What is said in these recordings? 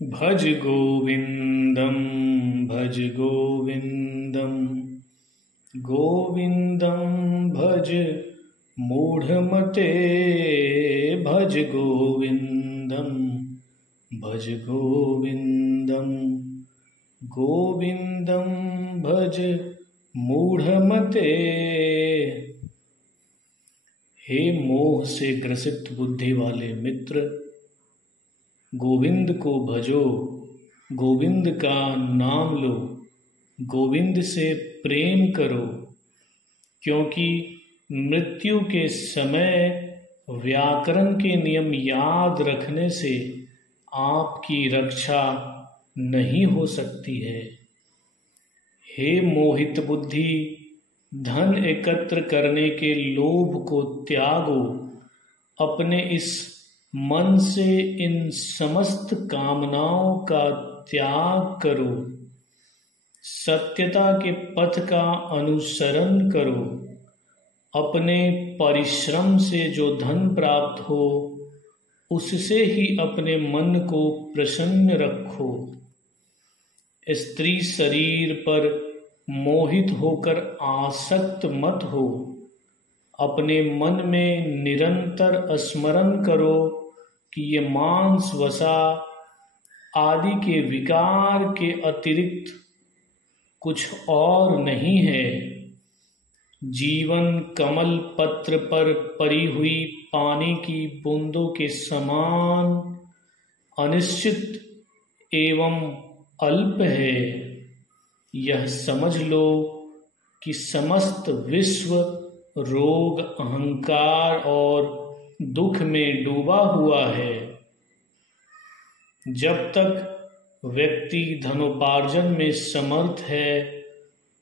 भज गोविंदम भज गोविंदम गोविंदम भज मूढ़मते भज गोविंदम भज गोविंदम गोविंदम भज मूढ़मते। हे मोह से ग्रसित बुद्धि वाले मित्र, गोविंद को भजो, गोविंद का नाम लो, गोविंद से प्रेम करो, क्योंकि मृत्यु के समय व्याकरण के नियम याद रखने से आपकी रक्षा नहीं हो सकती है। हे मोहित बुद्धि, धन एकत्र करने के लोभ को त्यागो, अपने इस मन से इन समस्त कामनाओं का त्याग करो, सत्यता के पथ का अनुसरण करो, अपने परिश्रम से जो धन प्राप्त हो उससे ही अपने मन को प्रसन्न रखो। स्त्री शरीर पर मोहित होकर आसक्त मत हो, अपने मन में निरंतर स्मरण करो कि ये मांस वसा आदि के विकार के अतिरिक्त कुछ और नहीं है। जीवन कमल पत्र पर पड़ी हुई पानी की बूंदों के समान अनिश्चित एवं अल्प है। यह समझ लो कि समस्त विश्व रोग, अहंकार और दुख में डूबा हुआ है। जब तक व्यक्ति धनोपार्जन में समर्थ है,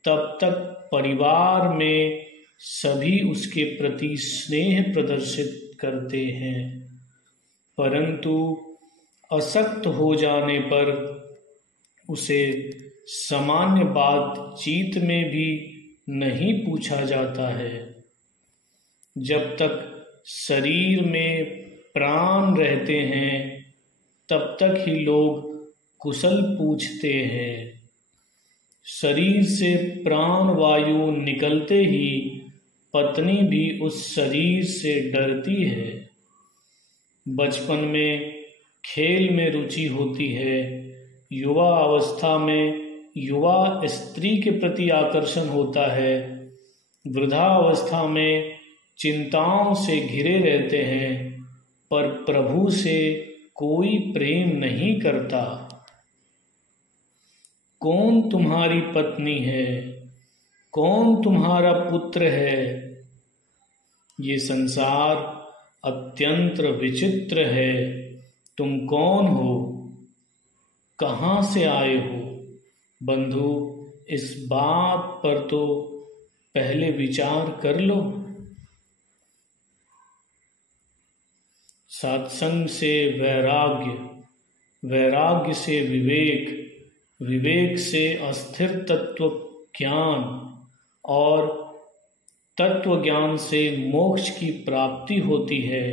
तब तक परिवार में सभी उसके प्रति स्नेह प्रदर्शित करते हैं, परंतु अशक्त हो जाने पर उसे सामान्य बातचीत में भी नहीं पूछा जाता है। जब तक शरीर में प्राण रहते हैं, तब तक ही लोग कुशल पूछते हैं। शरीर से प्राण वायु निकलते ही पत्नी भी उस शरीर से डरती है। बचपन में खेल में रुचि होती है, युवा अवस्था में युवा स्त्री के प्रति आकर्षण होता है, वृद्धावस्था में चिंताओं से घिरे रहते हैं, पर प्रभु से कोई प्रेम नहीं करता। कौन तुम्हारी पत्नी है, कौन तुम्हारा पुत्र है? ये संसार अत्यंत विचित्र है। तुम कौन हो, कहाँ से आए हो? बंधु, इस बात पर तो पहले विचार कर लो। सत्संग से वैराग्य, वैराग्य से विवेक, विवेक से अस्थिर तत्व ज्ञान और तत्व ज्ञान से मोक्ष की प्राप्ति होती है।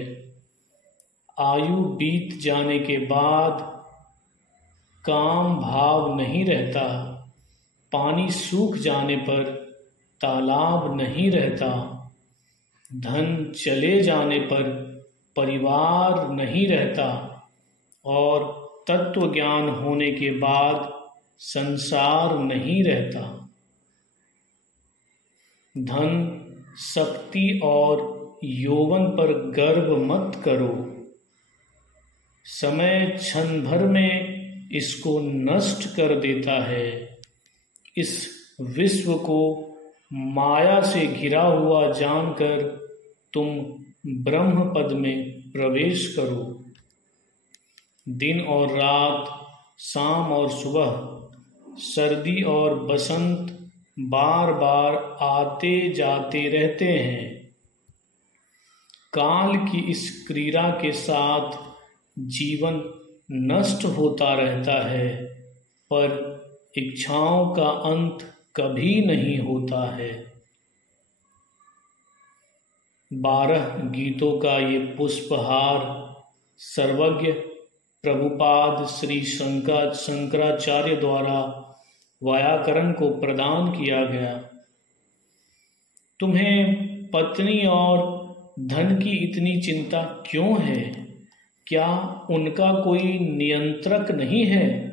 आयु बीत जाने के बाद काम भाव नहीं रहता, पानी सूख जाने पर तालाब नहीं रहता, धन चले जाने पर परिवार नहीं रहता, और तत्व ज्ञान होने के बाद संसार नहीं रहता। धन, शक्ति और यौवन पर गर्व मत करो। समय क्षण भर में इसको नष्ट कर देता है। इस विश्व को माया से घिरा हुआ जानकर तुम ब्रह्म पद में प्रवेश करो। दिन और रात, शाम और सुबह, सर्दी और बसंत बार बार आते जाते रहते हैं। काल की इस क्रीड़ा के साथ जीवन नष्ट होता रहता है, पर इच्छाओं का अंत कभी नहीं होता है। 12 गीतों का ये पुष्पहार सर्वज्ञ प्रभुपाद श्री शंकराचार्य द्वारा व्याकरण को प्रदान किया गया। तुम्हें पत्नी और धन की इतनी चिंता क्यों है? क्या उनका कोई नियंत्रक नहीं है?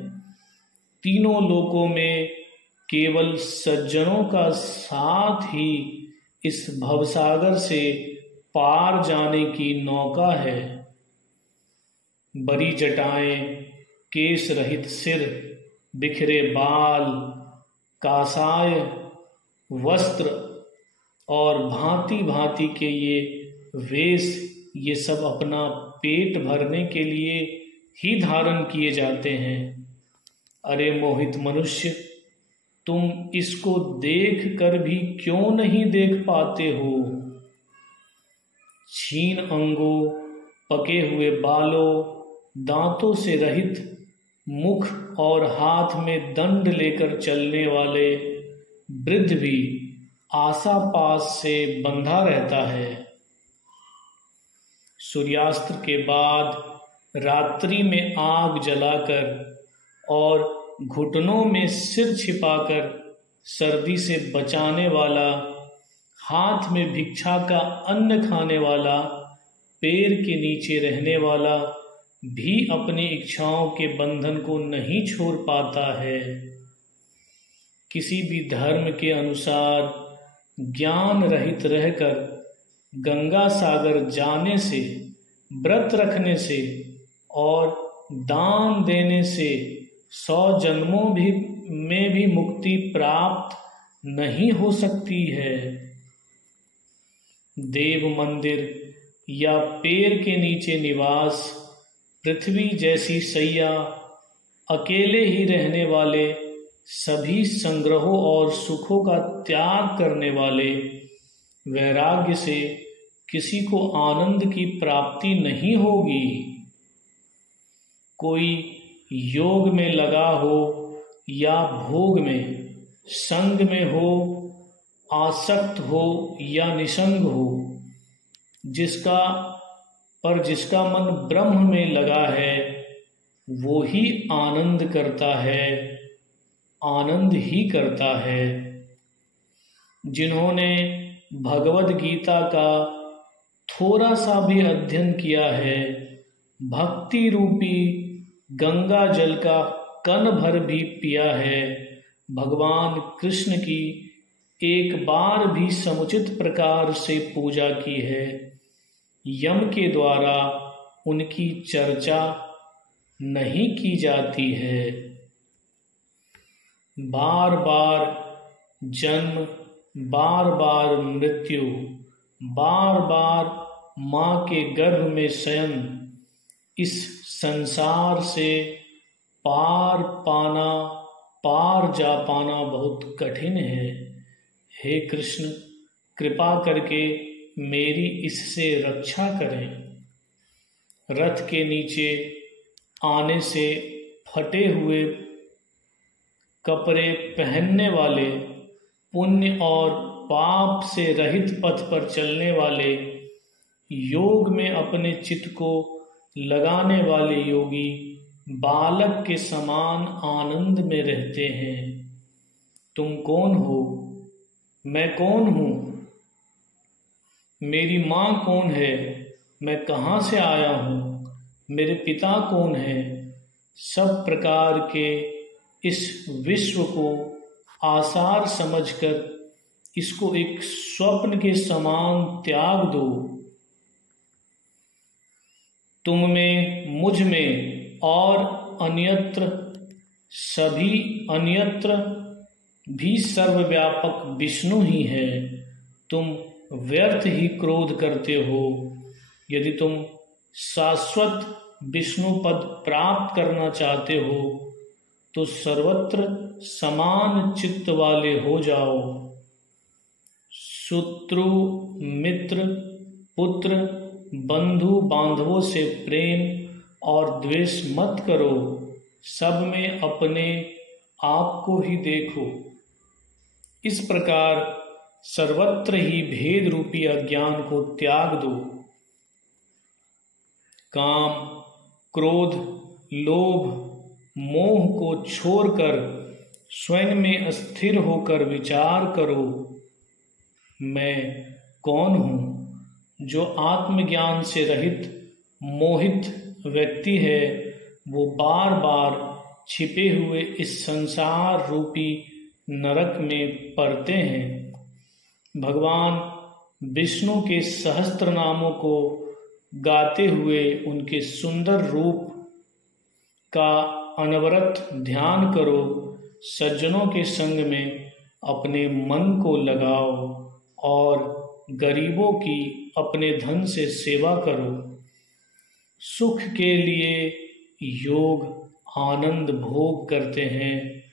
तीनों लोकों में केवल सज्जनों का साथ ही इस भवसागर से पार जाने की नौका है। बड़ी जटाएं, केश रहित सिर, बिखरे बाल, कासाय वस्त्र और भांति भांति के ये वेश, ये सब अपना पेट भरने के लिए ही धारण किए जाते हैं। अरे मोहित मनुष्य, तुम इसको देख कर भी क्यों नहीं देख पाते हो? क्षीण अंगों, पके हुए बालों, दांतों से रहित मुख और हाथ में दंड लेकर चलने वाले वृद्ध भी आसा पास से बंधा रहता है। सूर्यास्त के बाद रात्रि में आग जलाकर और घुटनों में सिर छिपाकर सर्दी से बचाने वाला, हाथ में भिक्षा का अन्न खाने वाला, पैर के नीचे रहने वाला भी अपनी इच्छाओं के बंधन को नहीं छोड़ पाता है। किसी भी धर्म के अनुसार ज्ञान रहित रहकर गंगा सागर जाने से, व्रत रखने से और दान देने से 100 जन्मों में भी मुक्ति प्राप्त नहीं हो सकती है। देव मंदिर या पैर के नीचे निवास, पृथ्वी जैसी सैया, अकेले ही रहने वाले, सभी संग्रहों और सुखों का त्याग करने वाले वैराग्य से किसी को आनंद की प्राप्ति नहीं होगी। कोई योग में लगा हो या भोग में, संग में हो, आसक्त हो या निसंग हो, जिसका मन ब्रह्म में लगा है वो ही आनंद करता है, आनंद ही करता है। जिन्होंने भगवद गीता का थोड़ा सा भी अध्ययन किया है, भक्ति रूपी गंगा जल का कण भर भी पिया है, भगवान कृष्ण की एक बार भी समुचित प्रकार से पूजा की है, यम के द्वारा उनकी चर्चा नहीं की जाती है। बार बार जन्म, बार बार मृत्यु, बार बार माँ के गर्भ में शयन, इस संसार से पार जा पाना बहुत कठिन है। हे कृष्ण, कृपा करके मेरी इससे रक्षा करें। रथ के नीचे आने से फटे हुए कपड़े पहनने वाले, पुण्य और पाप से रहित पथ पर चलने वाले, योग में अपने चित्त को लगाने वाले योगी बालक के समान आनंद में रहते हैं। तुम कौन हो? मैं कौन हूँ? मेरी माँ कौन है? मैं कहाँ से आया हूँ? मेरे पिता कौन है? सब प्रकार के इस विश्व को आसार समझकर इसको एक स्वप्न के समान त्याग दो। तुम में, मुझ में और अन्यत्र भी सर्वव्यापक विष्णु ही है। तुम व्यर्थ ही क्रोध करते हो। यदि तुम शाश्वत विष्णु पद प्राप्त करना चाहते हो तो सर्वत्र समान चित्त वाले हो जाओ। शत्रु, मित्र, पुत्र, बंधु बांधवों से प्रेम और द्वेष मत करो। सब में अपने आप को ही देखो। इस प्रकार सर्वत्र ही भेद रूपी अज्ञान को त्याग दो। काम, क्रोध लोभ मोह को छोड़कर स्वयं में स्थिर होकर विचार करो, मैं कौन हूँ। जो आत्मज्ञान से रहित मोहित व्यक्ति है वो बार बार छिपे हुए इस संसार रूपी नरक में पड़ते हैं। भगवान विष्णु के सहस्त्र नामों को गाते हुए उनके सुंदर रूप का अनवरत ध्यान करो। सज्जनों के संग में अपने मन को लगाओ और गरीबों की अपने धन से सेवा करो। सुख के लिए योग आनंद भोग करते हैं,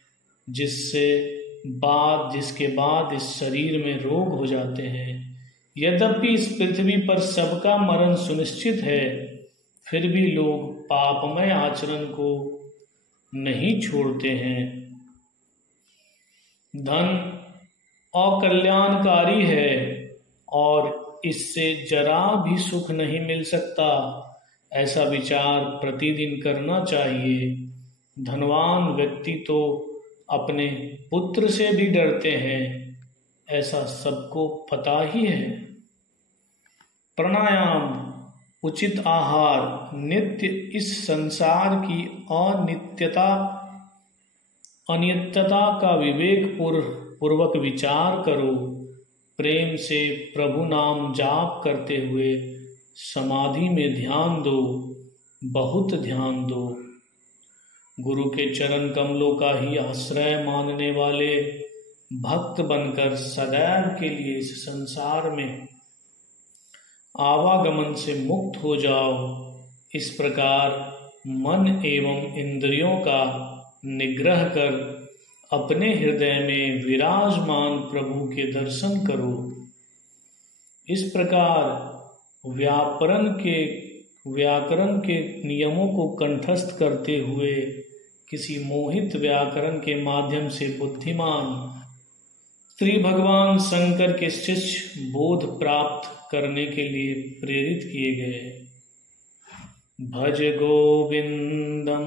जिसके बाद इस शरीर में रोग हो जाते हैं। यद्यपि इस पृथ्वी पर सबका मरण सुनिश्चित है, फिर भी लोग पापमय आचरण को नहीं छोड़ते हैं। धन अकल्याणकारी है और इससे जरा भी सुख नहीं मिल सकता। ऐसा विचार प्रतिदिन करना चाहिए। धनवान व्यक्ति तो अपने पुत्र से भी डरते हैं, ऐसा सबको पता ही है। प्राणायाम, उचित आहार, नित्य इस संसार की अनित्यता का विवेक पूर्वक विचार करो। प्रेम से प्रभु नाम जाप करते हुए समाधि में ध्यान दो, बहुत ध्यान दो। गुरु के चरण कमलों का ही आश्रय मानने वाले भक्त बनकर सदैव के लिए इस संसार में आवागमन से मुक्त हो जाओ। इस प्रकार मन एवं इंद्रियों का निग्रह कर अपने हृदय में विराजमान प्रभु के दर्शन करो। इस प्रकार व्याकरण के नियमों को कंठस्थ करते हुए किसी मोहित व्याकरण के माध्यम से बुद्धिमान श्री भगवान शंकर के शिष्य बोध प्राप्त करने के लिए प्रेरित किए गए। भज गोविंदम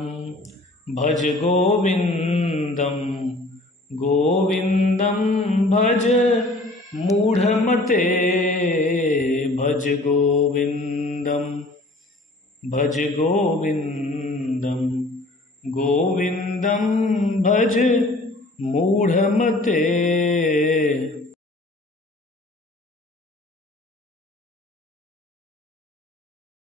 भज गोविंदम गोविंदम भज मूढ़मते। भज गोविंदम भज गोविंदम गोविंदम भज मूढ़मते।